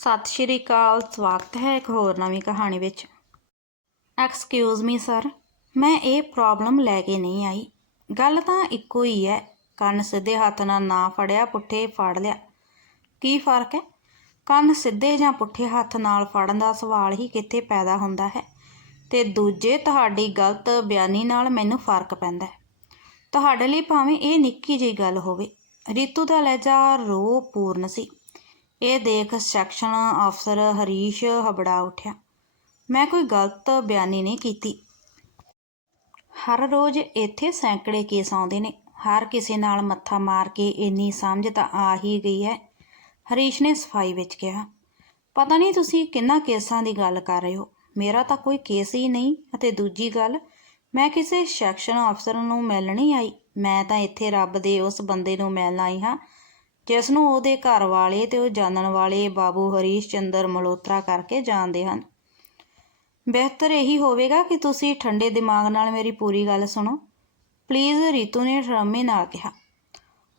ਸਤਿ ਸ਼੍ਰੀ ਅਕਾਲ, ਸਵਾਗਤ ਹੈ ਇੱਕ ਹੋਰ ਨਵੀਂ ਕਹਾਣੀ ਵਿੱਚ। ਐਕਸਕਿਊਜ਼ ਮੀ ਸਰ ਮੈਂ ਇਹ ਪ੍ਰੋਬਲਮ ਲੈ ਕੇ ਨਹੀਂ ਆਈ। ਗੱਲ ਤਾਂ ਇੱਕੋ ਹੀ ਹੈ, ਕੰਨ ਸਿੱਧੇ ਹੱਥ ਨਾਲ ਨਾ ਫੜਿਆ, ਪੁੱਠੇ ਫੜ ਲਿਆ। ਕੀ ਫ਼ਰਕ ਹੈ? ਕੰਨ ਸਿੱਧੇ ਜਾਂ ਪੁੱਠੇ ਹੱਥ ਨਾਲ ਫੜਨ ਦਾ ਸਵਾਲ ਹੀ ਕਿੱਥੇ ਪੈਦਾ ਹੁੰਦਾ ਹੈ? ਤੇ ਦੂਜੇ, ਤੁਹਾਡੀ ਗਲਤ ਬਿਆਨੀ ਨਾਲ ਮੈਨੂੰ ਫ਼ਰਕ ਪੈਂਦਾ ਹੈ। ਤੁਹਾਡੇ ਲਈ ਭਾਵੇਂ ਇਹ ਨਿੱਕੀ ਜਿਹੀ ਗੱਲ ਹੋਵੇ, ਰੀਤੂ ਦਾ ਲਹਿਜਾ ਰੋ ਪੂਰਨ ਸੀ। ਇਹ ਦੇਖ ਸੈਕਸ਼ਨ ਅਫਸਰ ਹਰੀਸ਼ ਹਬੜਾ ਉੱਠਿਆ। ਮੈਂ ਕੋਈ ਗਲਤ ਬਿਆਨੀ ਨਹੀਂ ਕੀਤੀ। ਹਰ ਰੋਜ਼ ਇੱਥੇ ਸੈਂਕੜੇ ਕੇਸ ਆਉਂਦੇ ਨੇ। ਹਰ ਕਿਸੇ ਨਾਲ ਮੱਥਾ ਮਾਰ ਕੇ ਇੰਨੀ ਸਮਝ ਤਾਂ ਆ ਹੀ ਗਈ ਹੈ, ਹਰੀਸ਼ ਨੇ ਸਫ਼ਾਈ ਵਿੱਚ ਕਿਹਾ। ਪਤਾ ਨਹੀਂ ਤੁਸੀਂ ਕਿੰਨਾ ਕੇਸਾਂ ਦੀ ਗੱਲ ਕਰ ਰਹੇ ਹੋ। ਮੇਰਾ ਤਾਂ ਕੋਈ ਕੇਸ ਹੀ ਨਹੀਂ ਅਤੇ ਦੂਜੀ ਗੱਲ, ਮੈਂ ਕਿਸੇ ਸੈਕਸ਼ਨ ਅਫਸਰ ਨੂੰ ਮਿਲਣ ਨਹੀਂ ਆਈ। ਮੈਂ ਤਾਂ ਇੱਥੇ ਰੱਬ ਦੇ ਉਸ ਬੰਦੇ ਨੂੰ ਮਿਲਣ ਆਈ ਹਾਂ ਜਿਸ ਨੂੰ ਉਹਦੇ ਘਰ ਵਾਲੇ ਤੇ ਉਹ ਜਾਣਨ ਵਾਲੇ ਬਾਬੂ ਹਰੀਸ਼ ਚੰਦਰ ਮਲਹੋਤਰਾ ਕਰਕੇ ਜਾਣਦੇ ਹਨ। ਬਿਹਤਰ ਇਹੀ ਹੋਵੇਗਾ ਕਿ ਤੁਸੀਂ ਠੰਡੇ ਦਿਮਾਗ ਨਾਲ ਮੇਰੀ ਪੂਰੀ ਗੱਲ ਸੁਣੋ। ਪਲੀਜ਼ ਰੀਤੂ ਨੇ ਡਰਾਮੇ ਨਾਲ ਕਿਹਾ।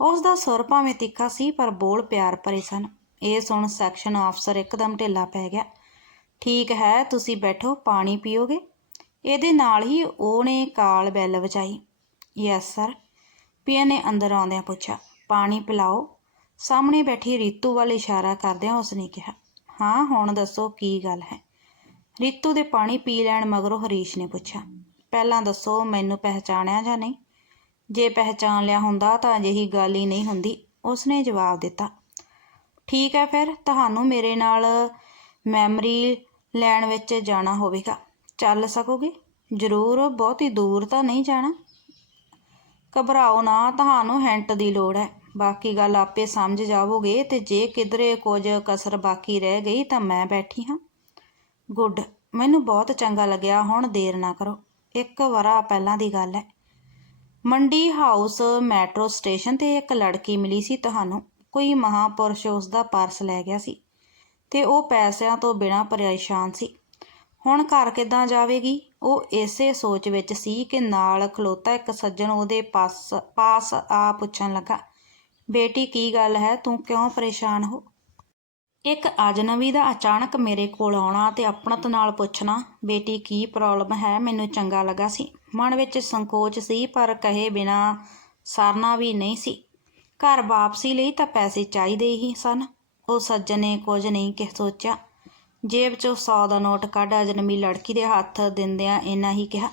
ਉਸ ਦਾ ਸੁਰ ਭਾਵੇਂ ਤਿੱਖਾ ਸੀ, ਪਰ ਬੋਲ ਪਿਆਰ ਭਰੇ ਸਨ। ਇਹ ਸੁਣ ਸੈਕਸ਼ਨ ਅਫਸਰ ਇੱਕਦਮ ਢਿੱਲਾ ਪੈ ਗਿਆ। ਠੀਕ ਹੈ, ਤੁਸੀਂ ਬੈਠੋ, ਪਾਣੀ ਪੀਓਗੇ? ਇਹਦੇ ਨਾਲ ਹੀ ਉਹਨੇ ਕਾਲ ਬੈਲ ਵਜਾਈ। Yes, sir. ਪੀਏ ਨੇ ਅੰਦਰ ਆਉਂਦਿਆਂ ਪੁੱਛਿਆ, ਪਾਣੀ ਪਿਲਾਓ। ਸਾਹਮਣੇ ਬੈਠੀ ਰੀਤੂ ਵੱਲ ਇਸ਼ਾਰਾ ਕਰਦਿਆਂ ਉਸਨੇ ਕਿਹਾ, ਹਾਂ, ਹੁਣ ਦੱਸੋ ਕੀ ਗੱਲ ਹੈ? ਰੀਤੂ ਦੇ ਪਾਣੀ ਪੀ ਲੈਣ ਮਗਰੋਂ ਹਰੀਸ਼ ਨੇ ਪੁੱਛਿਆ, ਪਹਿਲਾਂ ਦੱਸੋ ਮੈਨੂੰ ਪਹਿਚਾਣਿਆ ਜਾਂ ਨਹੀਂ? ਜੇ ਪਹਿਚਾਣ ਲਿਆ ਹੁੰਦਾ ਤਾਂ ਅਜਿਹੀ ਗੱਲ ਹੀ ਨਹੀਂ ਹੁੰਦੀ, ਉਸਨੇ ਜਵਾਬ ਦਿੱਤਾ। ਠੀਕ ਹੈ ਫਿਰ, ਤੁਹਾਨੂੰ ਮੇਰੇ ਨਾਲ ਮੈਮਰੀ ਲੈਣ ਵਿੱਚ ਜਾਣਾ ਹੋਵੇਗਾ। ਚੱਲ ਸਕੋਗੇ? ਜ਼ਰੂਰ, ਬਹੁਤੀ ਦੂਰ ਤਾਂ ਨਹੀਂ ਜਾਣਾ? ਘਬਰਾਓ ਨਾ, ਤੁਹਾਨੂੰ ਹੈਂਟ ਦੀ ਲੋੜ ਹੈ। ਬਾਕੀ ਗੱਲ ਆਪੇ ਸਮਝ ਜਾਵੋਗੇ ਤੇ ਜੇ ਕਿਧਰੇ ਕੁਝ ਕਸਰ ਬਾਕੀ ਰਹਿ ਗਈ ਤਾਂ ਮੈਂ ਬੈਠੀ ਹਾਂ। ਗੁੱਡ, ਮੈਨੂੰ ਬਹੁਤ ਚੰਗਾ ਲੱਗਿਆ, ਹੁਣ ਦੇਰ ਨਾ ਕਰੋ। ਇੱਕ ਵਰਾ ਪਹਿਲਾਂ ਦੀ ਗੱਲ ਹੈ। ਮੰਡੀ ਹਾਊਸ ਮੈਟਰੋ ਸਟੇਸ਼ਨ ਤੇ ਇੱਕ ਲੜਕੀ ਮਿਲੀ ਸੀ ਤੁਹਾਨੂੰ। ਕੋਈ ਮਹਾਪੁਰਸ਼ ਉਸ ਦਾ ਪਰਸ ਲੈ ਗਿਆ ਸੀ ਤੇ ਉਹ ਪੈਸਿਆਂ ਤੋਂ ਬਿਨਾਂ ਪਰੇਸ਼ਾਨ ਸੀ। ਹੁਣ ਘਰ ਕਿੱਦਾਂ ਜਾਵੇਗੀ? ਉਹ ਇਸੇ ਸੋਚ ਵਿੱਚ ਸੀ ਕਿ ਨਾਲ ਖਲੋਤਾ ਇੱਕ ਸੱਜਣ ਉਹਦੇ ਪਾਸ ਪਾਸ ਆ ਪੁੱਛਣ ਲੱਗਾ। ਬੇਟੀ, ਕੀ ਗੱਲ ਹੈ? ਤੂੰ ਕਿਉਂ ਪਰੇਸ਼ਾਨ ਹੋ? ਇੱਕ ਅਜਨਬੀ ਦਾ ਅਚਾਨਕ ਮੇਰੇ ਕੋਲ ਆਉਣਾ ਤੇ ਆਪਣਤ ਨਾਲ ਪੁੱਛਣਾ, ਬੇਟੀ, ਕੀ ਪ੍ਰੋਬਲਮ ਹੈ? ਮੈਨੂੰ ਚੰਗਾ ਲੱਗਾ ਸੀ। ਮਨ ਵਿੱਚ ਸੰਕੋਚ ਸੀ, ਪਰ ਕਹੇ ਬਿਨਾ ਸਰਨਾ ਵੀ ਨਹੀਂ ਸੀ। ਘਰ ਵਾਪਸੀ ਲਈ ਤਾਂ ਪੈਸੇ ਚਾਹੀਦੇ ਹੀ ਸਨ। ਉਹ ਸੱਜਣ ਨੇ ਕੁਝ ਨਹੀਂ ਕਿ ਸੋਚਿਆ। ਜੇਬ 'ਚੋਂ 100 ਦਾ ਨੋਟ ਕੱਢ ਅਜਨਬੀ ਲੜਕੀ ਦੇ ਹੱਥ ਦਿੰਦਿਆਂ ਇੰਨਾ ਹੀ ਕਿਹਾ,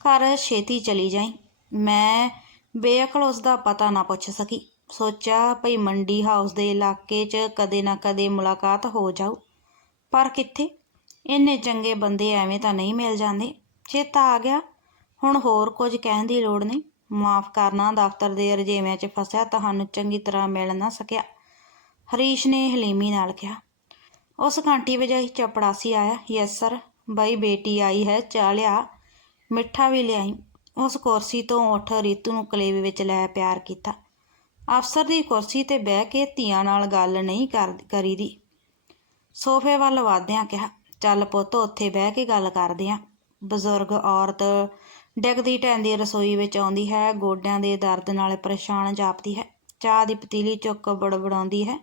ਘਰ ਛੇਤੀ ਚਲੀ ਜਾਈ। ਮੈਂ ਬੇਅਕਲ ਉਸ ਦਾ ਪਤਾ ਨਾ ਪੁੱਛ ਸਕੀ। ਸੋਚਿਆ ਭਈ ਮੰਡੀ ਹਾਊਸ ਦੇ ਇਲਾਕੇ 'ਚ ਕਦੇ ਨਾ ਕਦੇ ਮੁਲਾਕਾਤ ਹੋ ਜਾਊ। ਪਰ ਕਿੱਥੇ? ਇੰਨੇ ਚੰਗੇ ਬੰਦੇ ਐਵੇਂ ਤਾਂ ਨਹੀਂ ਮਿਲ ਜਾਂਦੇ। ਚੇਤਾ ਆ ਗਿਆ, ਹੁਣ ਹੋਰ ਕੁਝ ਕਹਿਣ ਦੀ ਲੋੜ ਨਹੀਂ। ਮਾਫ ਕਰਨਾ, ਦਫ਼ਤਰ ਦੇ ਰਜੇਵਿਆਂ 'ਚ ਫਸਿਆ ਤੁਹਾਨੂੰ ਚੰਗੀ ਤਰ੍ਹਾਂ ਮਿਲ ਨਾ ਸਕਿਆ। ਹਰੀਸ਼ ਨੇ ਹਲੀਮੀ ਨਾਲ ਕਿਹਾ, ਉਸ ਘੰਟੀ ਵਜਾਈ ਚਪੜਾਸੀ ਆਇਆ? Yes, sir. ਬਾਈ ਬੇਟੀ ਆਈ ਹੈ, ਚਾਹ ਲਿਆ, ਮਿੱਠਾ ਵੀ ਲਿਆਈ। ਉਸ ਕੁਰਸੀ ਤੋਂ ਉੱਠ ਰੀਤੂ ਨੂੰ ਕਲੇਵੇ ਵਿੱਚ ਲੈ ਪਿਆਰ ਕੀਤਾ। ਅਫਸਰ ਦੀ ਕੁਰਸੀ ਤੇ ਬਹਿ ਕੇ ਧੀਆਂ ਨਾਲ ਗੱਲ ਨਹੀਂ ਕਰ, ਕਰੀਦੀ। ਸੋਫੇ ਵੱਲ ਵਾਦਿਆਂ ਕਿਹਾ, ਚੱਲ ਪੁੱਤ, ਉੱਥੇ ਬਹਿ ਕੇ ਗੱਲ ਕਰਦੇ ਆਂ। ਬਜ਼ੁਰਗ ਔਰਤ ਡਿੱਗਦੀ ਢੈਂਦੀ ਰਸੋਈ ਵਿੱਚ ਆਉਂਦੀ ਹੈ, ਗੋਡਿਆਂ ਦੇ ਦਰਦ ਨਾਲ ਪਰੇਸ਼ਾਨ ਜਾਪਦੀ ਹੈ, ਚਾਹ ਦੀ ਪਤੀਲੀ ਚੁੱਕ ਬੜਬੜਾਉਂਦੀ ਹੈ।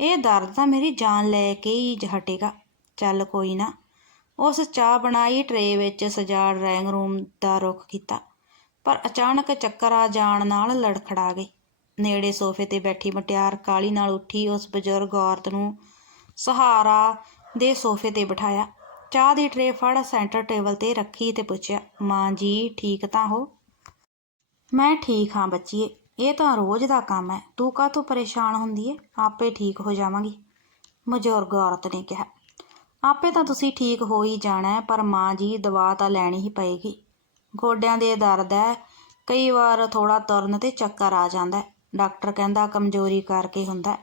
ਇਹ ਦਰਦ ਤਾਂ ਮੇਰੀ ਜਾਨ ਲੈ ਕੇ ਹੀ ਹਟੇਗਾ। ਚੱਲ ਕੋਈ ਨਾ। ਉਸ ਚਾਹ ਬਣਾਈ ਟਰੇ ਵਿੱਚ ਸਜਾ ਡਰਾਇੰਗ ਰੂਮ ਦਾ ਰੁਖ ਕੀਤਾ, ਪਰ ਅਚਾਨਕ ਚੱਕਰ ਆ ਜਾਣ ਨਾਲ ਲੜਖੜਾ ਗਈ। ਨੇੜੇ ਸੋਫੇ ਤੇ ਬੈਠੀ ਮਟਿਆਰ ਕਾਲੀ ਨਾਲ ਉੱਠੀ ਉਸ ਬਜ਼ੁਰਗ ਔਰਤ ਨੂੰ ਸਹਾਰਾ ਦੇ ਸੋਫੇ ਤੇ ਬਿਠਾਇਆ। ਚਾਹ ਦੀ ਟਰੇ ਫੜ ਸੈਂਟਰ ਟੇਬਲ ਤੇ ਰੱਖੀ ਤੇ ਪੁੱਛਿਆ, ਮਾਂ ਜੀ, ਠੀਕ ਤਾਂ ਹੋ? ਮੈਂ ਠੀਕ ਹਾਂ ਬੱਚੀਏ, ਇਹ ਤਾਂ ਰੋਜ਼ ਦਾ ਕੰਮ ਹੈ। ਤੂੰ ਕਾਹਤੋਂ ਪਰੇਸ਼ਾਨ ਹੁੰਦੀ ਏ? ਆਪੇ ਠੀਕ ਹੋ ਜਾਵਾਂਗੀ। ਬਜ਼ੁਰਗ ਔਰਤ ਨੇ ਕਿਹਾ, ਆਪੇ ਤਾਂ ਤੁਸੀਂ ਠੀਕ ਹੋ ਹੀ ਜਾਣਾ ਪਰ ਮਾਂ ਜੀ, ਦਵਾ ਤਾਂ ਲੈਣੀ ਹੀ ਪਏਗੀ। ਗੋਡਿਆਂ ਦੇ ਦਰਦ ਹੈ, ਕਈ ਵਾਰ ਥੋੜਾ ਤੁਰਨ ਤੇ ਚੱਕਰ ਆ ਜਾਂਦਾ ਹੈ। ਡਾਕਟਰ ਕਹਿੰਦਾ ਕਮਜ਼ੋਰੀ ਕਰਕੇ ਹੁੰਦਾ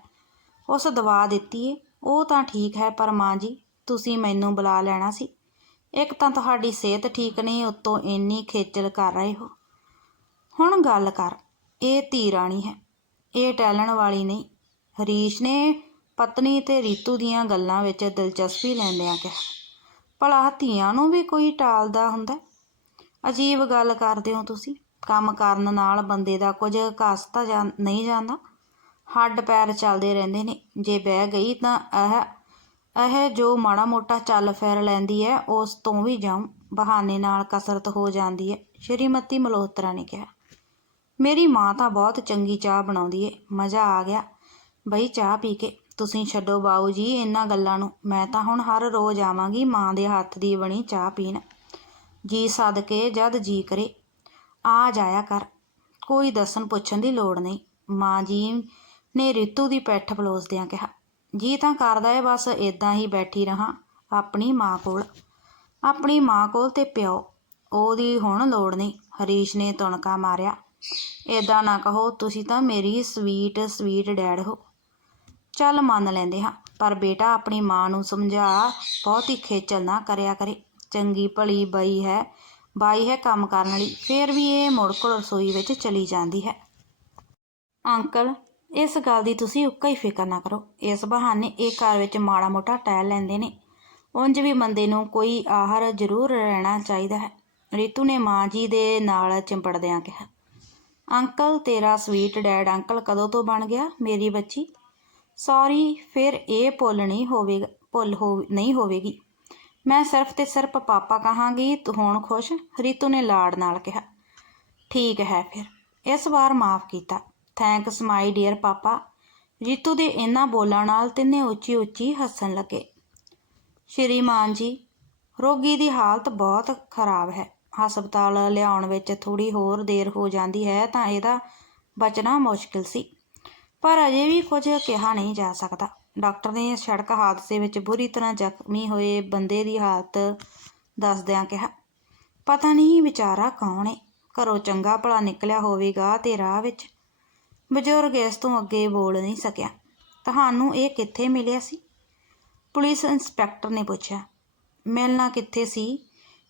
ਉਸ ਦਵਾ ਦਿੱਤੀ ਏ, ਉਹ ਤਾਂ ਠੀਕ ਹੈ ਪਰ ਮਾਂ ਜੀ, ਤੁਸੀਂ ਮੈਨੂੰ ਬੁਲਾ ਲੈਣਾ ਸੀ। ਇੱਕ ਤਾਂ ਤੁਹਾਡੀ ਸਿਹਤ ਠੀਕ ਨਹੀਂ, ਉੱਤੋਂ ਇੰਨੀ ਖੇਚਲ ਕਰ ਰਹੇ ਹੋ। ਹੁਣ ਗੱਲ ਕਰ, ਇਹ ਧੀ ਰਾਣੀ ਹੈ, ਇਹ ਟੈਲਣ ਵਾਲੀ ਨਹੀਂ। ਹਰੀਸ਼ ਨੇ ਪਤਨੀ ਤੇ ਰੀਤੂ ਦੀਆਂ ਗੱਲਾਂ ਵਿੱਚ ਦਿਲਚਸਪੀ ਲੈਂਦਿਆਂ ਕਿਹਾ, ਭਲਾ ਧੀਆਂ ਨੂੰ ਵੀ ਕੋਈ ਟਾਲਦਾ ਹੁੰਦਾ ਅਜੀਬ ਗੱਲ ਕਰਦੇ ਹੋ ਤੁਸੀਂ। ਕੰਮ ਕਰਨ ਨਾਲ ਬੰਦੇ ਦਾ ਕੁਝ ਘਸਤਾ ਜਾਂ ਨਹੀਂ ਜਾਂਦਾ। ਹੱਡ ਪੈਰ ਚੱਲਦੇ ਰਹਿੰਦੇ ਨੇ। ਜੇ ਬਹਿ ਗਈ ਤਾਂ ਇਹ ਇਹ ਜੋ ਮਾੜਾ ਮੋਟਾ ਚੱਲ ਫਿਰ ਲੈਂਦੀ ਹੈ, ਉਸ ਤੋਂ ਵੀ ਜਾਉ ਬਹਾਨੇ ਨਾਲ ਕਸਰਤ ਹੋ ਜਾਂਦੀ ਹੈ, ਸ਼੍ਰੀਮਤੀ ਮਲਹੋਤਰਾ ਨੇ ਕਿਹਾ। ਮੇਰੀ ਮਾਂ ਤਾਂ ਬਹੁਤ ਚੰਗੀ ਚਾਹ ਬਣਾਉਂਦੀ ਏ। ਮਜ਼ਾ ਆ ਗਿਆ। ਬਈ ਚਾਹ ਪੀ ਕੇ ਤੁਸੀਂ ਛੱਡੋ ਬਾਊ ਜੀ ਇਹਨਾਂ ਗੱਲਾਂ ਨੂੰ। ਮੈਂ ਤਾਂ ਹੁਣ ਹਰ ਰੋਜ਼ ਆਵਾਂਗੀ ਮਾਂ ਦੇ ਹੱਥ ਦੀ ਬਣੀ ਚਾਹ ਪੀਣ। ਜੀ ਸਦਕੇ ਜਦ ਜੀ ਕਰੇ। ਆ ਜਾਇਆ ਕਰ। ਕੋਈ ਦੱਸਣ ਪੁੱਛਣ ਦੀ ਲੋੜ ਨਹੀਂ। ਮਾਂ ਜੀ ਨੇ ਰਿਤੂ ਦੀ ਪੈਠ ਪਲੋਸਦਿਆਂ ਕਿਹਾ, ਜੀ ਤਾਂ ਕਰਦਾ ਏ, ਬਸ ਇਦਾਂ ਹੀ ਬੈਠੀ ਰਹਾ ਆਪਣੀ ਮਾਂ ਕੋਲ। ਆਪਣੀ ਮਾਂ ਕੋਲ ਤੇ ਪਿਓ, ਉਹਦੀ ਹੁਣ ਲੋੜ ਨਹੀਂ। ਹਰੀਸ਼ ਨੇ ਤੁਣਕਾ ਮਾਰਿਆ ਇਦਾਂ ਨਾ ਕਹੋ, ਤੁਸੀਂ ਤਾਂ ਮੇਰੀ ਸਵੀਟ ਸਵੀਟ ਡੈਡ ਹੋ। ਚੱਲ ਮੰਨ ਲੈਂਦੇ ਹਾਂ, ਪਰ ਬੇਟਾ ਆਪਣੀ ਮਾਂ ਨੂੰ ਸਮਝਾ, ਬਹੁਤੀ ਖੇਚਲ ਨਾ ਕਰਿਆ ਕਰੇ। ਚੰਗੀ ਭਲੀ ਬਈ ਹੈ ਬਾਈ ਹੈ ਕੰਮ ਕਰਨ ਵਾਲੀ, ਫੇਰ ਵੀ ਇਹ ਮੁੜਕ ਰਸੋਈ ਵਿੱਚ ਚਲੀ ਜਾਂਦੀ ਹੈ। ਅੰਕਲ, ਇਸ ਗੱਲ ਦੀ ਤੁਸੀਂ ਉੱਕਾ ਹੀ ਫਿਕਰ ਨਾ ਕਰੋ। ਇਸ ਬਹਾਨੇ ਇਹ ਘਰ ਵਿੱਚ ਮਾੜਾ ਮੋਟਾ ਟਹਿਲ ਲੈਂਦੇ ਨੇ। ਉਂਝ ਵੀ ਬੰਦੇ ਨੂੰ ਕੋਈ ਆਹਾਰ ਜ਼ਰੂਰ ਰਹਿਣਾ ਚਾਹੀਦਾ ਹੈ। ਰੀਤੂ ਨੇ ਮਾਂ ਜੀ ਦੇ ਨਾਲ ਚਿੰਪੜਦਿਆਂ ਕਿਹਾ, ਅੰਕਲ, ਤੇਰਾ ਸਵੀਟ ਡੈਡ ਅੰਕਲ ਕਦੋਂ ਤੋਂ ਬਣ ਗਿਆ, ਮੇਰੀ ਬੱਚੀ? ਸੌਰੀ ਫਿਰ ਇਹ ਭੁੱਲ ਨਹੀਂ ਹੋਵੇਗਾ, ਭੁੱਲ ਹੋ, ਨਹੀਂ ਹੋਵੇਗੀ। ਮੈਂ ਸਿਰਫ ਤੇ ਸਿਰਫ ਪਾਪਾ ਕਹਾਂਗੀ, ਤੂੰ ਹੁਣ ਖੁਸ਼? ਰੀਤੂ ਨੇ ਲਾੜ ਨਾਲ ਕਿਹਾ। ਠੀਕ ਹੈ ਫਿਰ। ਇਸ ਵਾਰ ਮਾਫ ਕੀਤਾ। Thanks my dear papa. Ritu ਦੇ ਇਹਨਾਂ ਬੋਲਾਂ ਨਾਲ ਤਿੰਨੇ ਉੱਚੀ ਉੱਚੀ ਹੱਸਣ ਲੱਗੇ। ਸ਼੍ਰੀਮਾਨ ਜੀ, ਰੋਗੀ ਦੀ ਹਾਲਤ ਬਹੁਤ ਖਰਾਬ ਹੈ। ਹਸਪਤਾਲ ਲਿਆਉਣ ਵਿੱਚ ਥੋੜੀ ਹੋਰ ਦੇਰ ਹੋ ਜਾਂਦੀ ਹੈ ਤਾਂ ਇਹਦਾ ਬਚਣਾ ਮੁਸ਼ਕਿਲ ਸੀ। ਪਰ ਅਜੇ ਵੀ ਕੁਝ ਕਿਹਾ ਨਹੀਂ ਜਾ ਸਕਦਾ। ਡਾਕਟਰ ਨੇ ਸੜਕ ਹਾਦਸੇ ਵਿੱਚ ਬੁਰੀ ਤਰ੍ਹਾਂ ਜ਼ਖਮੀ ਹੋਏ ਬੰਦੇ ਦੀ ਹਾਲਤ ਦੱਸਦਿਆਂ ਕਿਹਾ, ਪਤਾ ਨਹੀਂ ਵਿਚਾਰਾ ਕੌਣ ਏ? ਘਰੋਂ ਚੰਗਾ ਭਲਾ ਨਿਕਲਿਆ ਹੋਵੇਗਾ ਤੇ ਰਾਹ ਵਿੱਚ ਬਜ਼ੁਰਗ ਇਸ ਤੋਂ ਅੱਗੇ ਬੋਲ ਨਹੀਂ ਸਕਿਆ। ਤੁਹਾਨੂੰ ਇਹ ਕਿੱਥੇ ਮਿਲਿਆ ਸੀ? ਪੁਲਿਸ ਇੰਸਪੈਕਟਰ ਨੇ ਪੁੱਛਿਆ, ਮਿਲਣਾ ਕਿੱਥੇ ਸੀ?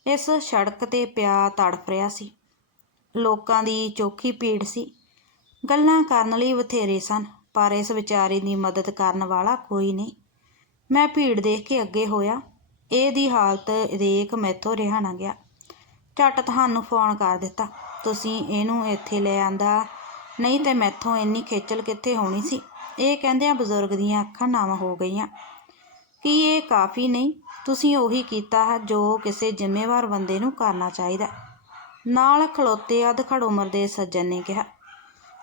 ਇਸ ਸੜਕ ਤੇ ਪਿਆ ਤੜਫ ਰਿਹਾ ਸੀ। ਲੋਕਾਂ ਦੀ ਚੋਖੀ ਭੀੜ ਸੀ। ਗੱਲਾਂ ਕਰਨ ਲਈ ਬਥੇਰੇ ਸਨ। ਪਰ ਇਸ ਵਿਚਾਰੀ ਦੀ ਮਦਦ ਕਰਨ ਵਾਲਾ ਕੋਈ ਨਹੀਂ। ਮੈਂ ਭੀੜ ਦੇਖ ਕੇ ਅੱਗੇ ਹੋਇਆ। ਇਹਦੀ ਹਾਲਤ ਦੇਖ ਮੈਥੋਂ ਰਿਹਾ ਨਾ ਗਿਆ। ਝੱਟ ਤੁਹਾਨੂੰ ਫੋਨ ਕਰ ਦਿੱਤਾ। ਤੁਸੀਂ ਇਹਨੂੰ ਇੱਥੇ ਲੈ ਆਂਦਾ। ਨਹੀਂ ਤੇ ਮੈਥੋਂ ਇੰਨੀ ਖੇਚਲ ਕਿੱਥੇ ਹੋਣੀ ਸੀ? ਇਹ ਕਹਿੰਦਿਆਂ ਬਜ਼ੁਰਗ ਦੀਆਂ ਅੱਖਾਂ ਨਮ ਹੋ ਗਈਆਂ। ਕੀ ਇਹ ਕਾਫੀ ਨਹੀਂ? ਤੁਸੀਂ ਉਹੀ ਕੀਤਾ ਹੈ ਜੋ ਕਿਸੇ ਜ਼ਿੰਮੇਵਾਰ ਬੰਦੇ ਨੂੰ ਕਰਨਾ ਚਾਹੀਦਾ। ਨਾਲ ਖਲੋਤੇ ਅਧਖੜ ਉਮਰ ਦੇ ਸੱਜਣ ਨੇ ਕਿਹਾ।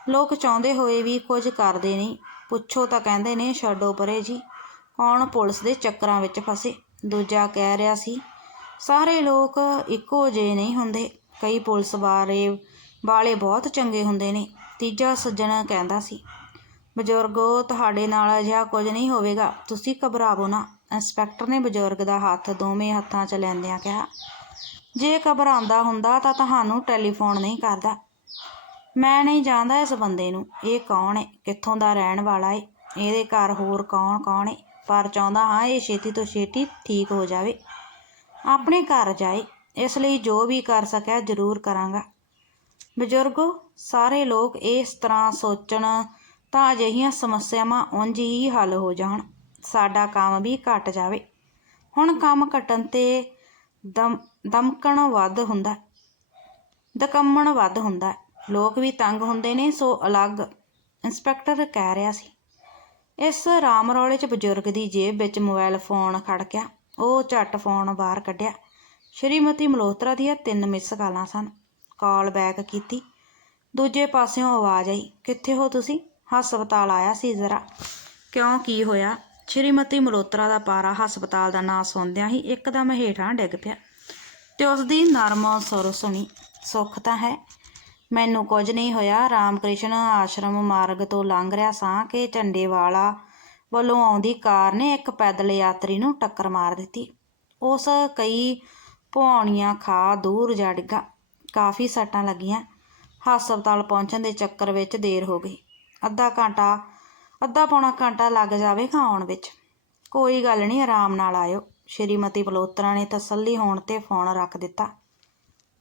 ਲੋਕ ਚਾਹੁੰਦੇ ਹੋਏ ਵੀ ਕੁਝ ਕਰਦੇ ਨਹੀਂ। ਪੁੱਛੋ ਤਾਂ ਕਹਿੰਦੇ ਨੇ, ਛੱਡੋ ਪਰੇ ਜੀ। ਕੌਣ ਪੁਲਿਸ ਦੇ ਚੱਕਰਾਂ ਵਿੱਚ ਫਸੇ? ਦੂਜਾ ਕਹਿ ਰਿਹਾ ਸੀ, ਸਾਰੇ ਲੋਕ ਇੱਕੋ ਜਿਹੇ ਨਹੀਂ ਹੁੰਦੇ। ਕਈ ਪੁਲਿਸ ਬਾਰੇ ਵਾਲੇ ਬਹੁਤ ਚੰਗੇ ਹੁੰਦੇ ਨੇ। ਤੀਜਾ ਸੱਜਣ ਕਹਿੰਦਾ ਸੀ, ਬਜ਼ੁਰਗੋ, ਤੁਹਾਡੇ ਨਾਲ ਅਜਿਹਾ ਕੁਝ ਨਹੀਂ ਹੋਵੇਗਾ। ਤੁਸੀਂ ਘਬਰਾਵੋ ਨਾ। ਇੰਸਪੈਕਟਰ ਨੇ ਬਜ਼ੁਰਗ ਦਾ ਹੱਥ ਦੋਵੇਂ ਹੱਥਾਂ 'ਚ ਲੈਂਦਿਆਂ ਕਿਹਾ, ਜੇ ਘਬਰਾਉਂਦਾ ਹੁੰਦਾ ਤਾਂ ਤੁਹਾਨੂੰ ਟੈਲੀਫੋਨ ਨਹੀਂ ਕਰਦਾ। ਮੈਂ ਨਹੀਂ ਜਾਣਦਾ ਇਸ ਬੰਦੇ ਨੂੰ। ਇਹ ਕੌਣ ਹੈ ਕਿੱਥੋਂ ਦਾ ਰਹਿਣ ਵਾਲਾ ਹੈ ਇਹਦੇ ਘਰ ਹੋਰ ਕੌਣ ਕੌਣ ਹੈ ਪਰ ਚਾਹੁੰਦਾ ਹਾਂ ਇਹ ਛੇਤੀ ਤੋਂ ਛੇਤੀ ਠੀਕ ਹੋ ਜਾਵੇ। ਆਪਣੇ ਘਰ ਜਾਏ। ਇਸ ਲਈ ਜੋ ਵੀ ਕਰ ਸਕਿਆ ਜ਼ਰੂਰ ਕਰਾਂਗਾ। ਬਜ਼ੁਰਗੋ, ਸਾਰੇ ਲੋਕ ਇਸ ਤਰ੍ਹਾਂ ਸੋਚਣ ਤਾਂ ਅਜਿਹੀਆਂ ਸਮੱਸਿਆਵਾਂ ਉਂਝ ਹੀ ਹੱਲ ਹੋ ਜਾਣ। ਸਾਡਾ ਕੰਮ ਵੀ ਘਟ ਜਾਵੇ। ਹੁਣ ਕੰਮ ਘਟਣ ਤੇ ਦਮ, ਦਮਕਣ ਵੱਧ ਹੁੰਦਾ। ਦਕੰਮਣ ਵੱਧ ਹੁੰਦਾ। ਲੋਕ ਵੀ ਤੰਗ ਹੁੰਦੇ ਨੇ, ਸੋ ਅਲੱਗ ਇੰਸਪੈਕਟਰ ਕਹਿ ਰਿਹਾ ਸੀ। ਇਸ ਰਾਮ ਰੌਲੇ 'ਚ ਬਜ਼ੁਰਗ ਦੀ ਜੇਬ ਵਿੱਚ ਮੋਬਾਈਲ ਫੋਨ ਖੜਕਿਆ ਉਹ ਝੱਟ ਫੋਨ ਬਾਹਰ ਕੱਢਿਆ। ਸ਼੍ਰੀਮਤੀ ਮਲਹੋਤਰਾ ਦੀਆਂ ਤਿੰਨ ਮਿਸ ਕਾਲਾਂ ਸਨ। ਕਾਲ ਬੈਕ ਕੀਤੀ। ਦੂਜੇ ਪਾਸਿਓਂ ਆਵਾਜ਼ ਆਈ, ਕਿੱਥੇ ਹੋ ਤੁਸੀਂ? ਹਸਪਤਾਲ ਆਇਆ ਸੀ ਜ਼ਰਾ। ਕਿਉਂ, ਕੀ ਹੋਇਆ? ਸ਼੍ਰੀਮਤੀ ਮਲਹੋਤਰਾ ਦਾ ਪਾਰਾ ਹਸਪਤਾਲ ਦਾ ਨਾਂ ਸੁਣਦਿਆਂ ਹੀ ਇੱਕਦਮ ਹੇਠਾਂ ਡਿੱਗ ਪਿਆ। ਤੇ ਉਸ ਦੀ ਨਰਮ ਸੁਰ ਸੁਣੀ, ਸੁੱਖ ਤਾਂ ਹੈ ਮੈਨੂੰ ਕੁਝ ਨਹੀਂ ਹੋਇਆ। ਰਾਮਕ੍ਰਿਸ਼ਨ ਆਸ਼ਰਮ ਮਾਰਗ ਤੋਂ ਲੰਘ ਰਿਹਾ ਸਾਂ ਕਿ ਝੰਡੇ ਵਾਲਾ ਵੱਲੋਂ ਆਉਂਦੀ ਕਾਰ ਨੇ ਇੱਕ ਪੈਦਲ ਯਾਤਰੀ ਨੂੰ ਟੱਕਰ ਮਾਰ ਦਿੱਤੀ। ਉਸ ਕਈ ਭੌਣੀਆਂ ਖਾ ਦੂਰ ਜਾ ਡਿੱਗਾ ਕਾਫੀ ਸੱਟਾਂ ਲੱਗੀਆਂ। ਹਸਪਤਾਲ ਪਹੁੰਚਣ ਦੇ ਚੱਕਰ ਵਿੱਚ ਦੇਰ ਹੋ ਗਈ। ਅੱਧਾ ਘੰਟਾ, ਅੱਧਾ ਪੌਣਾ ਘੰਟਾ ਲੱਗ ਜਾਵੇਗਾ ਆਉਣ ਵਿੱਚ। ਕੋਈ ਗੱਲ ਨਹੀਂ, ਆਰਾਮ ਨਾਲ ਆਇਓ। ਸ਼੍ਰੀਮਤੀ ਬਲੋਤਰਾ ਨੇ ਤਸੱਲੀ ਹੋਣ ਤੇ ਫੋਨ ਰੱਖ ਦਿੱਤਾ।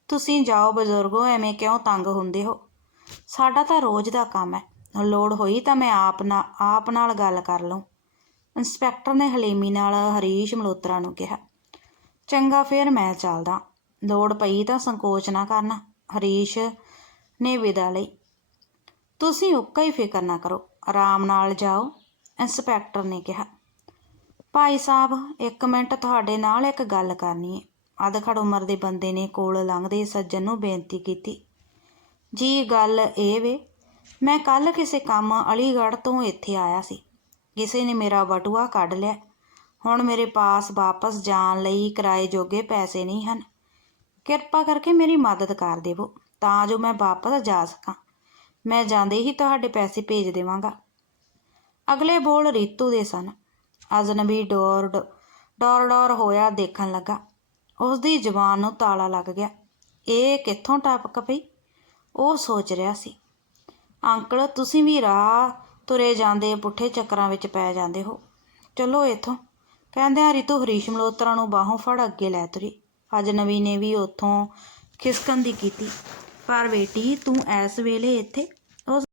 ਤੁਸੀਂ ਜਾਓ ਬਜ਼ੁਰਗੋ, ਐਵੇਂ ਕਿਉਂ ਤੰਗ ਹੁੰਦੇ ਹੋ? ਸਾਡਾ ਤਾਂ ਰੋਜ਼ ਦਾ ਕੰਮ ਹੈ। ਲੋੜ ਹੋਈ ਤਾਂ ਮੈਂ ਆਪ ਨਾ, ਆਪ ਨਾਲ ਗੱਲ ਕਰ ਲਵਾਂ ਇੰਸਪੈਕਟਰ ਨੇ ਹਲੀਮੀ ਨਾਲ ਹਰੀਸ਼ ਮਲੋਤਰਾ ਨੂੰ ਕਿਹਾ। ਚੰਗਾ, ਫਿਰ ਮੈਂ ਚੱਲਦਾ। ਲੋੜ ਪਈ ਤਾਂ ਸੰਕੋਚ ਨਾ ਕਰਨਾ, ਹਰੀਸ਼ ਨੇ ਵਿਦਾ ਲਈ। ਤੁਸੀਂ ਉੱਕਾ ਹੀ ਫਿਕਰ ਨਾ ਕਰੋ, ਆਰਾਮ ਨਾਲ ਜਾਓ, ਇੰਸਪੈਕਟਰ ਨੇ ਕਿਹਾ। ਭਾਈ ਸਾਹਿਬ, ਇੱਕ ਮਿੰਟ ਤੁਹਾਡੇ ਨਾਲ ਇੱਕ ਗੱਲ ਕਰਨੀ ਹੈ। ਅਧਖੜ ਉਮਰ ਦੇ ਬੰਦੇ ਨੇ ਕੋਲ ਲੰਘਦੇ ਸੱਜਣ ਨੂੰ ਬੇਨਤੀ ਕੀਤੀ। ਜੀ, ਗੱਲ ਇਹ ਵੇ, ਮੈਂ ਕੱਲ ਕਿਸੇ ਕੰਮ ਅਲੀਗੜ੍ਹ ਤੋਂ ਇੱਥੇ ਆਇਆ ਸੀ। ਕਿਸੇ ਨੇ ਮੇਰਾ ਬਟੂਆ ਕੱਢ ਲਿਆ। ਹੁਣ ਮੇਰੇ ਪਾਸ ਵਾਪਸ ਜਾਣ ਲਈ ਕਿਰਾਏ ਜੋਗੇ ਪੈਸੇ ਨਹੀਂ ਹਨ। ਕਿਰਪਾ ਕਰਕੇ ਮੇਰੀ ਮਦਦ ਕਰ ਦੇਵੋ, ਤਾਂ ਜੋ ਮੈਂ ਵਾਪਸ ਜਾ ਸਕਾਂ। ਮੈਂ ਜਾਂਦੇ ਹੀ ਤੁਹਾਡੇ ਪੈਸੇ ਭੇਜ ਦੇਵਾਂਗਾ। ਅਗਲੇ ਬੋਲ ਰੀਤੂ ਦੇ ਸਨ। ਅਜਨਬੀ ਡੋਰ ਡੋਰ ਡੋਰ ਹੋਇਆ ਦੇਖਣ ਲੱਗਾ। ਉਸ ਦੀ ਜ਼ੁਬਾਨ ਨੂੰ ਤਾਲਾ ਲੱਗ ਗਿਆ। ਇਹ ਕਿੱਥੋਂ ਟਪਕ ਪਈ ਉਹ ਸੋਚ ਰਿਹਾ ਸੀ। ਅੰਕਲ, ਤੁਸੀਂ ਵੀ ਰਾਹ ਤੁਰੇ ਜਾਂਦੇ ਪੁੱਠੇ ਚੱਕਰਾਂ ਵਿੱਚ ਪੈ ਜਾਂਦੇ ਹੋ। ਚਲੋ ਇੱਥੋਂ। ਕਹਿੰਦਿਆਂ ਰਿਤੂ, ਹਰੀਸ਼ ਮਲੋਤਰਾ ਨੂੰ ਬਾਹੋਂ ਫੜ, ਅੱਗੇ ਲੈ ਤੁਰੀ। ਅਜਨਬੀ ਨੇ ਵੀ ਉੱਥੋਂ ਖਿਸਕਣ ਦੀ ਕੀਤੀ। ਪਰ ਬੇਟੀ, ਤੂੰ ਇਸ ਵੇਲੇ ਇੱਥੇ? ਉਸ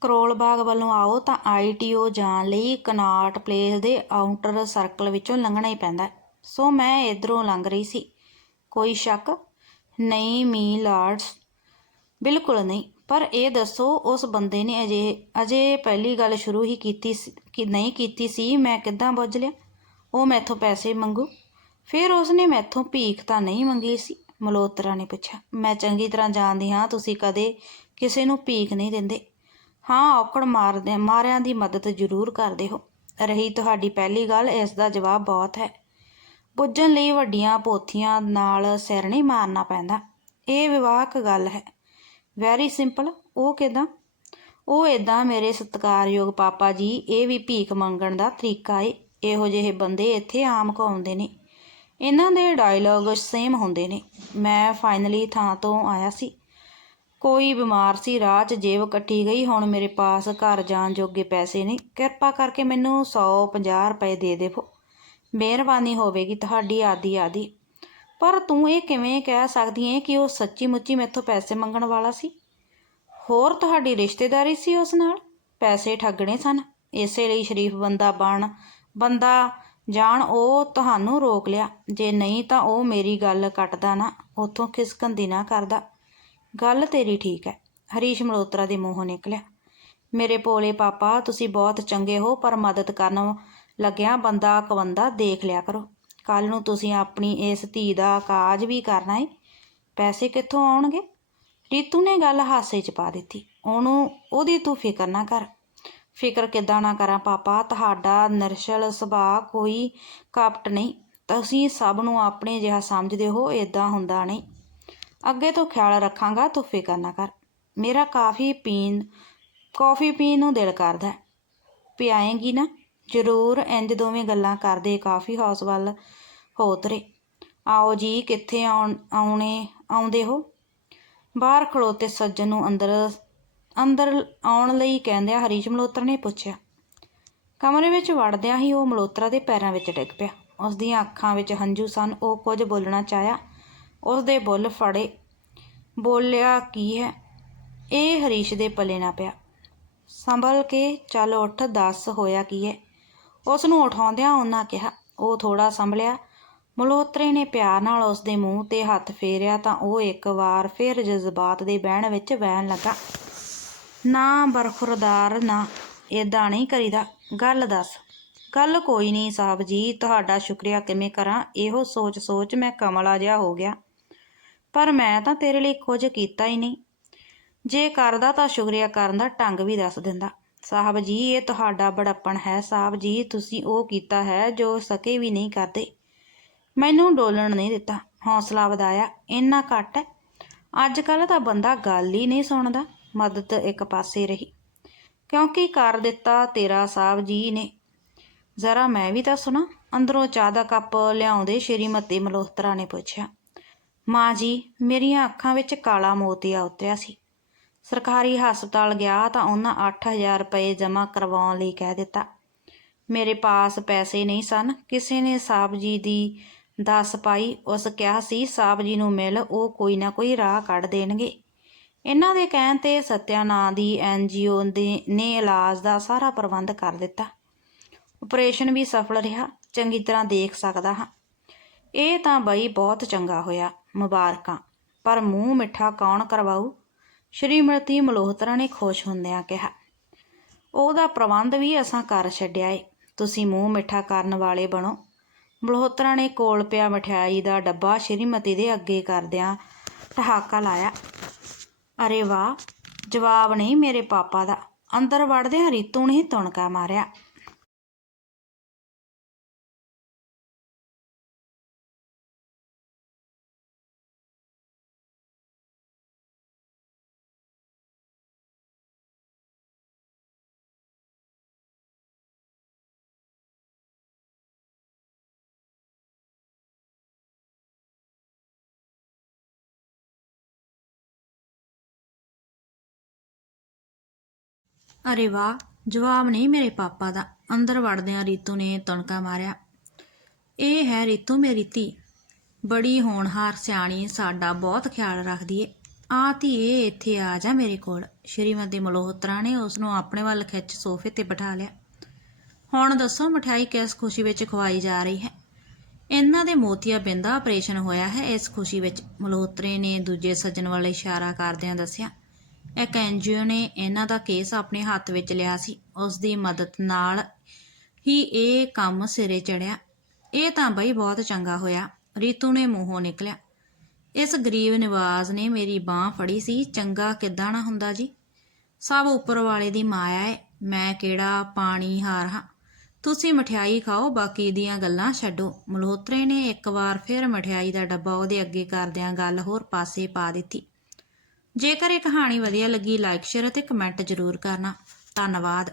ਕਰੋਲ ਬਾਗ ਵੱਲੋਂ ਆਓ ਤਾਂ ਆਈਟੀਓ ਜਾਣ ਲਈ ਕਨਾਟ ਪਲੇਸ ਦੇ ਆਊਟਰ ਸਰਕਲ ਵਿੱਚੋਂ ਲੰਘਣਾ ਹੀ ਪੈਂਦਾ ਸੋ ਮੈਂ ਇਧਰੋਂ ਲੰਘ ਰਹੀ ਸੀ। ਕੋਈ ਸ਼ੱਕ? ਨਹੀਂ ਮੀ ਲਾਰਡਸ। ਬਿਲਕੁਲ ਨਹੀਂ। ਪਰ ਇਹ ਦੱਸੋ, ਉਸ ਬੰਦੇ ਨੇ ਅਜੇ ਅਜੇ ਪਹਿਲੀ ਗੱਲ ਸ਼ੁਰੂ ਹੀ ਕੀਤੀ ਸੀ, ਕਿ ਨਹੀਂ ਕੀਤੀ ਸੀ, ਮੈਂ ਕਿੱਦਾਂ ਬੁੱਝ ਲਿਆ? ਉਹ ਮੈਥੋਂ ਪੈਸੇ ਮੰਗੂ? ਫਿਰ ਉਸਨੇ ਮੈਥੋਂ ਭੀਖ ਤਾਂ ਨਹੀਂ ਮੰਗੀ ਸੀ? ਮਲੋਤਰਾ ਨੇ ਪੁੱਛਿਆ। ਮੈਂ ਚੰਗੀ ਤਰ੍ਹਾਂ ਜਾਣਦੀ ਹਾਂ, ਤੁਸੀਂ ਕਦੇ ਕਿਸੇ ਨੂੰ ਭੀਖ ਨਹੀਂ ਦਿੰਦੇ। ਹਾਂ, ਔਕੜ ਮਾਰਦੇ ਮਾਰਿਆਂ ਦੀ ਮਦਦ ਜ਼ਰੂਰ ਕਰਦੇ ਹੋ। ਰਹੀ ਤੁਹਾਡੀ ਪਹਿਲੀ ਗੱਲ, ਇਸ ਦਾ ਜਵਾਬ ਬਹੁਤ ਹੈ। ਪੁੱਜਣ ਲਈ ਵੱਡੀਆਂ ਪੋਥੀਆਂ ਨਾਲ ਸਿਰ ਨਹੀਂ ਮਾਰਨਾ ਪੈਂਦਾ। ਇਹ ਵਿਵਾਹਕ ਗੱਲ ਹੈ। ਵੈਰੀ ਸਿੰਪਲ ਉਹ ਕਿਦਾਂ? ਉਹ ਇਦਾਂ ਮੇਰੇ ਸਤਿਕਾਰਯੋਗ ਪਾਪਾ ਜੀ, ਇਹ ਵੀ ਭੀਖ ਮੰਗਣ ਦਾ ਤਰੀਕਾ ਏ। ਇਹੋ ਜਿਹੇ ਬੰਦੇ ਇੱਥੇ ਆਮ ਘੁੰਮਦੇ ਨੇ। ਇਹਨਾਂ ਦੇ ਡਾਇਲੌਗ ਸੇਮ ਹੁੰਦੇ ਨੇ। ਮੈਂ ਫਾਈਨਲੀ ਥਾਂ ਤੋਂ ਆਇਆ ਸੀ। ਕੋਈ ਬਿਮਾਰ ਸੀ, ਰਾਹ 'ਚ ਜੇਬ ਕੱਟੀ ਗਈ। ਹੁਣ ਮੇਰੇ ਪਾਸ ਘਰ ਜਾਣ ਜੋਗੇ ਪੈਸੇ ਨਹੀਂ ਕਿਰਪਾ ਕਰਕੇ ਮੈਨੂੰ 150 ਰੁਪਏ ਦੇ ਦੇਵੋ। ਮਿਹਰਬਾਨੀ ਹੋਵੇਗੀ ਤੁਹਾਡੀ ਆਦੀ ਆਦੀ। ਪਰ ਤੂੰ ਇਹ ਕਿਵੇਂ ਕਹਿ ਸਕਦੀ ਹੈ ਕਿ ਉਹ ਸੱਚੀ ਮੁੱਚੀ ਮੈਥੋਂ ਪੈਸੇ ਮੰਗਣ ਵਾਲਾ ਸੀ? ਹੋਰ ਤੁਹਾਡੀ ਰਿਸ਼ਤੇਦਾਰੀ ਸੀ ਉਸ ਨਾਲ? ਪੈਸੇ ਠੱਗਣੇ ਸਨ। ਇਸੇ ਲਈ ਸ਼ਰੀਫ ਬੰਦਾ ਬਣ, ਬੰਦਾ ਜਾਣ, ਉਹ ਤੁਹਾਨੂੰ ਰੋਕ ਲਿਆ। ਜੇ ਨਹੀਂ ਤਾਂ ਉਹ ਮੇਰੀ ਗੱਲ ਕੱਟਦਾ ਨਾ, ਉਥੋਂ ਖਿਸਕਣ ਦੀ ਨਾ ਕਰਦਾ। ਗੱਲ ਤੇਰੀ ਠੀਕ ਹੈ ਹਰੀਸ਼ ਮਲਹੋਤਰਾ ਦੇ ਮੂੰਹੋਂ ਨਿਕਲਿਆ। ਮੇਰੇ ਭੋਲੇ ਪਾਪਾ, ਤੁਸੀਂ ਬਹੁਤ ਚੰਗੇ ਹੋ, ਪਰ ਮਦਦ ਕਰਨ ਲੱਗਿਆ ਬੰਦਾ ਕਵੰਦਾ ਦੇਖ ਲਿਆ ਕਰੋ। ਕੱਲ ਨੂੰ ਤੁਸੀਂ ਆਪਣੀ ਇਸ ਧੀ ਦਾ ਕਾਜ ਵੀ ਕਰਨਾ ਏ। ਪੈਸੇ ਕਿੱਥੋਂ ਆਉਣਗੇ? ਰੀਤੂ ਨੇ ਗੱਲ ਹਾਸੇ 'ਚ ਪਾ ਦਿੱਤੀ। ਉਹਨੂੰ, ਉਹਦੀ ਤੂੰ ਫਿਕਰ ਨਾ ਕਰ। ਫਿਕਰ ਕਿੱਦਾਂ ਨਾ ਕਰਾਂ ਪਾਪਾ, ਤੁਹਾਡਾ ਨਿਰਸ਼ਲ ਸੁਭਾਅ ਕੋਈ ਕਪਟ ਨਹੀਂ। ਤੁਸੀਂ ਸਭ ਨੂੰ ਆਪਣੇ ਜਿਹਾ ਸਮਝਦੇ ਹੋ ਇਦਾਂ ਹੁੰਦਾ ਨਹੀਂ। ਅੱਗੇ ਤੋਂ ਖਿਆਲ ਰੱਖਾਂਗਾ, ਤੂੰ ਫਿਕਰ ਨਾ ਕਰ। ਮੇਰਾ ਕਾਫੀ ਪੀਣ ਕਾਫੀ ਪੀਣ ਨੂੰ ਦਿਲ ਕਰਦਾ। ਹੈ। ਪਿਆਏਂਗੀ ਨਾ? ਜ਼ਰੂਰ ਇੰਜ ਦੋਵੇਂ ਗੱਲਾਂ ਕਰਦੇ, ਕਾਫੀ ਹਾਊਸ ਵੱਲ ਹੋ ਤਰੇ ਆਓ ਜੀ, ਕਿੱਥੇ ਆਉਣ, ਆਉਣੇ, ਆਉਂਦੇ ਹੋ? ਬਾਹਰ ਖੜੋਤੇ ਸੱਜਣ ਨੂੰ ਅੰਦਰ ਅੰਦਰ ਆਉਣ ਲਈ ਕਹਿੰਦਿਆਂ ਹਰੀਸ਼ ਮਲਹੋਤਰਾ ਨੇ ਪੁੱਛਿਆ। ਕਮਰੇ ਵਿੱਚ ਵੜਦਿਆਂ ਹੀ ਉਹ ਮਲੋਤਰਾ ਦੇ ਪੈਰਾਂ ਵਿੱਚ ਡਿੱਗ ਪਿਆ। ਉਸ ਦੀਆਂ ਅੱਖਾਂ ਵਿੱਚ ਹੰਝੂ ਸਨ। ਉਹ ਕੁਝ ਬੋਲਣਾ ਚਾਹਿਆ। ਉਸ ਦੇ ਬੁੱਲ ਫੜੇ। ਬੋਲਿਆ ਕੀ ਹੈ? ਇਹ ਹਰੀਸ਼ ਦੇ ਪੱਲੇ ਨਾ ਪਿਆ। ਸੰਭਲ ਕੇ ਚੱਲ ਉੱਠ, ਦੱਸ ਹੋਇਆ ਕੀ ਹੈ? ਉਸ ਨੂੰ ਉਠਾਉਂਦਿਆਂ ਉਹਨਾਂ ਕਿਹਾ, ਉਹ ਥੋੜਾ ਸੰਭਲਿਆ। ਮਲਹੋਤਰੇ ਨੇ ਪਿਆਰ ਨਾਲ ਉਸ ਦੇ ਮੂੰਹ ਤੇ ਹੱਥ ਫੇਰਿਆ ਤਾਂ ਉਹ ਇੱਕ ਵਾਰ ਫਿਰ ਜਜ਼ਬਾਤ ਦੇ ਬਹਿਣ ਵਿੱਚ ਬਹਿਣ ਲੱਗਾ। ਨਾ ਬਰਖੁਰਦਾਰ, ਨਾ ਏਦਾਂ ਨਹੀਂ ਕਰੀਦਾ। ਗੱਲ ਦੱਸ, ਗੱਲ ਕੋਈ ਨਹੀਂ ਸਾਹਿਬ ਜੀ, ਤੁਹਾਡਾ ਸ਼ੁਕਰੀਆ ਕਿਵੇਂ ਕਰਾਂ? ਇਹੋ ਸੋਚ ਸੋਚ ਮੈਂ ਕਮਲਾ ਜਿਹਾ ਹੋ ਗਿਆ। ਪਰ ਮੈਂ ਤਾਂ ਤੇਰੇ ਲਈ ਕੁਝ ਕੀਤਾ ਹੀ ਨਹੀਂ। ਜੇ ਕਰਦਾ ਤਾਂ ਸ਼ੁਕਰੀਆ ਕਰਨ ਦਾ ਢੰਗ ਵੀ ਦੱਸ ਦਿੰਦਾ। ਸਾਹਿਬ ਜੀ, ਇਹ ਤੁਹਾਡਾ ਬੜੱਪਣ ਹੈ ਸਾਹਿਬ ਜੀ, ਤੁਸੀਂ ਉਹ ਕੀਤਾ ਹੈ ਜੋ ਸਕੇ ਵੀ ਨਹੀਂ ਕਰਦੇ। ਮੈਨੂੰ ਡੋਲਣ ਨਹੀਂ ਦਿੱਤਾ, ਹੌਸਲਾ ਵਧਾਇਆ, ਇੰਨਾ ਘੱਟ ਹੈ। ਅੱਜ ਕੱਲ ਤਾਂ ਬੰਦਾ ਗੱਲ ਹੀ ਨਹੀਂ ਸੁਣਦਾ, ਮਦਦ ਇੱਕ ਪਾਸੇ ਰਹੀ। ਕਿਉਂਕਿ ਕਰ ਦਿੱਤਾ ਤੇਰਾ ਸਾਹਿਬ ਜੀ ਨੇ। ਜ਼ਰਾ ਮੈਂ ਵੀ ਤਾਂ ਸੁਣਾ, ਅੰਦਰੋਂ ਚਾਹ ਦਾ ਕੱਪ ਲਿਆਉਂਦੇ ਸ਼੍ਰੀਮਤੀ ਮਲਹੋਤਰਾ ਨੇ ਪੁੱਛਿਆ, ਮਾਂ ਜੀ, ਮੇਰੀਆਂ ਅੱਖਾਂ ਵਿੱਚ ਕਾਲਾ ਮੋਤੀਆ ਉਤਰਿਆ ਸੀ। ਸਰਕਾਰੀ ਹਸਪਤਾਲ ਗਿਆ ਤਾਂ ਉਹਨਾਂ 8000 ਰੁਪਏ ਜਮ੍ਹਾਂ ਕਰਵਾਉਣ ਲਈ ਕਹਿ ਦਿੱਤਾ। ਮੇਰੇ ਪਾਸ ਪੈਸੇ ਨਹੀਂ ਸਨ। ਕਿਸੇ ਨੇ ਸਾਹਿਬ ਜੀ ਦੀ ਦੱਸ ਪਾਈ ਉਸ ਕਿਹਾ ਸੀ, ਸਾਹਿਬ ਜੀ ਨੂੰ ਮਿਲ, ਉਹ ਕੋਈ ਨਾ ਕੋਈ ਰਾਹ ਕੱਢ ਦੇਣਗੇ। ਇਹਨਾਂ ਦੇ ਕਹਿਣ ਤੇ ਸਤਿਆ ਨਾਂ ਦੀ ਐਨਜੀਓ ਦੇ ਨੇ ਇਲਾਜ ਦਾ ਸਾਰਾ ਪ੍ਰਬੰਧ ਕਰ ਦਿੱਤਾ। ਆਪਰੇਸ਼ਨ ਵੀ ਸਫਲ ਰਿਹਾ। ਚੰਗੀ ਤਰ੍ਹਾਂ ਦੇਖ ਸਕਦਾ ਹਾਂ। ਇਹ ਤਾਂ ਬਈ ਬਹੁਤ ਚੰਗਾ ਹੋਇਆ, ਮੁਬਾਰਕਾਂ। ਪਰ ਮੂੰਹ ਮਿੱਠਾ ਕੌਣ ਕਰਵਾਊ? ਸ਼੍ਰੀਮਤੀ ਮਲਹੋਤਰਾ ਨੇ ਖੁਸ਼ ਹੁੰਦਿਆਂ ਕਿਹਾ, ਉਹਦਾ ਪ੍ਰਬੰਧ ਵੀ ਅਸਾਂ ਕਰ ਛੱਡਿਆ ਏ। ਤੁਸੀਂ ਮੂੰਹ ਮਿੱਠਾ ਕਰਨ ਵਾਲੇ ਬਣੋ। ਮਲਹੋਤਰਾ ਨੇ ਕੋਲ ਪਿਆ ਮਠਿਆਈ ਦਾ ਡੱਬਾ ਸ਼੍ਰੀਮਤੀ ਦੇ ਅੱਗੇ ਕਰਦਿਆਂ ਠਹਾਕਾ ਲਾਇਆ। ਅਰੇ ਵਾਹ, ਜਵਾਬ ਨਹੀਂ ਮੇਰੇ ਪਾਪਾ ਦਾ। ਅੰਦਰ ਵੜਦਿਆਂ ਰੀਤੂ ਨੇ ਤੁਣਕਾ ਮਾਰਿਆ। ਅਰੇ ਵਾਹ, ਜਵਾਬ ਨਹੀਂ ਮੇਰੇ ਪਾਪਾ ਦਾ। ਅੰਦਰ ਵੜਦਿਆਂ ਰੀਤੂ ਨੇ ਤਣਕਾ ਮਾਰਿਆ। ਇਹ ਹੈ ਰੀਤੂ ਮੇਰੀ ਧੀ। ਬੜੀ ਹੋਣਹਾਰ ਸਿਆਣੀ, ਸਾਡਾ ਬਹੁਤ ਖਿਆਲ ਰੱਖਦੀ ਏ। ਆ ਧੀਏ ਇੱਥੇ ਆ ਜਾ ਮੇਰੇ ਕੋਲ। ਸ਼੍ਰੀਮਤੀ ਮਲਹੋਤਰਾ ਨੇ ਉਸ ਨੂੰ ਆਪਣੇ ਵੱਲ ਖਿੱਚ ਸੋਫੇ ਤੇ ਬਿਠਾ ਲਿਆ। ਹੁਣ ਦੱਸੋ ਮਠਾਈ ਕਿਸ ਖੁਸ਼ੀ ਵਿੱਚ ਖਵਾਈ ਜਾ ਰਹੀ ਹੈ? ਇਹਨਾਂ ਦੇ ਮੋਤੀਆ ਬਿੰਦਾ ਆਪਰੇਸ਼ਨ ਹੋਇਆ ਹੈ ਇਸ ਖੁਸ਼ੀ ਵਿੱਚ। ਮਲਹੋਤਰੇ ਨੇ ਦੂਜੇ ਸੱਜਣ ਵੱਲ ਇਸ਼ਾਰਾ ਕਰਦਿਆਂ ਦੱਸਿਆ ਇੱਕ ਐਨਜੀਓ ਨੇ ਇਹਨਾਂ ਦਾ ਕੇਸ ਆਪਣੇ ਹੱਥ ਵਿੱਚ ਲਿਆ ਸੀ। ਉਸ ਦੀ ਮਦਦ ਨਾਲ ਹੀ ਇਹ ਕੰਮ ਸਿਰੇ ਚੜਿਆ ਇਹ ਤਾਂ ਬਈ ਬਹੁਤ ਚੰਗਾ ਹੋਇਆ। ਰੀਤੂ ਨੇ ਮੂੰਹੋਂ ਨਿਕਲਿਆ, ਇਸ ਗਰੀਬ ਨਿਵਾਜ਼ ਨੇ ਮੇਰੀ ਬਾਹ ਫੜੀ ਸੀ, ਚੰਗਾ ਕਿੱਦਾਂ ਨਾ ਹੁੰਦਾ ਜੀ? ਸਭ ਉੱਪਰ ਵਾਲੇ ਦੀ ਮਾਇਆ ਹੈ ਮੈਂ ਕਿਹੜਾ ਪਾਣੀ ਹਾਰ ਹਾਂ? ਤੁਸੀਂ ਮਠਿਆਈ ਖਾਓ, ਬਾਕੀ ਦੀਆਂ ਗੱਲਾਂ ਛੱਡੋ। ਮਲਹੋਤਰੇ ਨੇ ਇੱਕ ਵਾਰ ਫਿਰ ਮਠਿਆਈ ਦਾ ਡੱਬਾ ਉਹਦੇ ਅੱਗੇ ਕਰਦਿਆਂ ਗੱਲ ਹੋਰ ਪਾਸੇ ਪਾ ਦਿੱਤੀ। ਜੇਕਰ ਇਹ ਕਹਾਣੀ ਵਧੀਆ ਲੱਗੀ ਲਾਈਕ ਸ਼ੇਅਰ ਅਤੇ ਕਮੈਂਟ ਜ਼ਰੂਰ ਕਰਨਾ। ਧੰਨਵਾਦ।